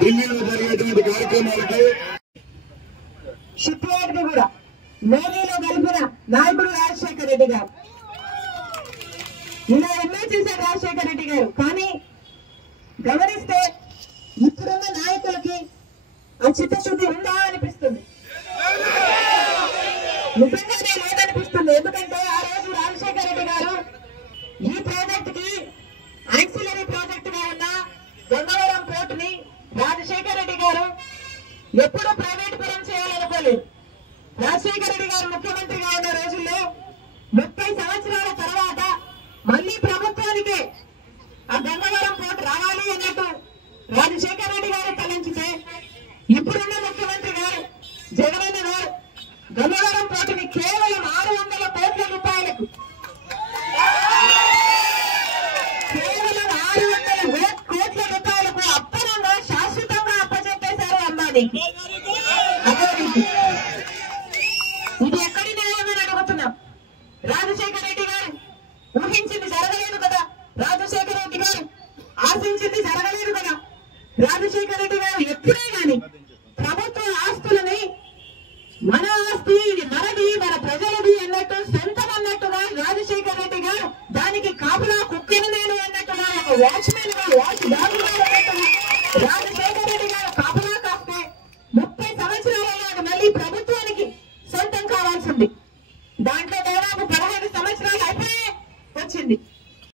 ఢిల్లీలో జరిగేటువంటి కార్యక్రమాలకి షిప్యార్డ్ కూడా మోదీలో కలిపిన నాయకుడు రాజశేఖర రెడ్డి గారు. ఇలా ఎన్నో చేశారు రాజశేఖర రెడ్డి గారు. కానీ గమనిస్తే ఇప్పుడున్న నాయకులకి ఆ చిత్తశుద్ధి ఉందా అనిపిస్తుంది. నిజంగానే లేదనిపిస్తుంది. ఎందుకంటే ఆ రోజు రాజశేఖర రెడ్డి గారు ఈ ప్రాజెక్ట్ కి యాక్సిలరీ ప్రాజెక్ట్ గా ఉన్న గంగవరం పోర్ట్ ని రాజశేఖర రెడ్డి గారు ఎప్పుడూ ప్రైవేట్ పరం చేయాలనుకోలేదు. రాజశేఖర రెడ్డి గారు ముఖ్యమంత్రిగా ఉన్న రోజుల్లో 30 సంవత్సరాల తర్వాత మళ్లీ ప్రభుత్వానికే ఆ గంగవరం పోర్ట్ రావాలి అన్నట్టు రాజశేఖర రెడ్డి గారు తలంచితే ఇప్పుడున్న ముఖ్యమంత్రి గారు జగనన్న గారు గంగవరం పోర్టుని కేవలం 600 కోట్ల రూపాయలకు అప్పనంగా శాశ్వతంగా అప్పచెప్పేశారు అంబానీకి. ఇది ఎక్కడి న్యాయమని అడుగుతున్నాం. రాజశేఖర రెడ్డి గారు ఊహించింది జరగలేదు కదా. రాజశేఖర రెడ్డి గారు ఆశించింది జరగలేదు కదా. రాజశేఖర రెడ్డి గారు ఎప్పుడే గాని ప్రభుత్వ ఆస్తులని మన ఆస్తి, ఇది మనది, మన ప్రజలది అన్నట్టు, సొంతం అన్నట్టుగా రాజశేఖర రెడ్డి గారు దానికి కాపులా కుక్కిన నేను అన్నట్టుగా ఒక వాచ్మెన్ గా వాచ్ దారులు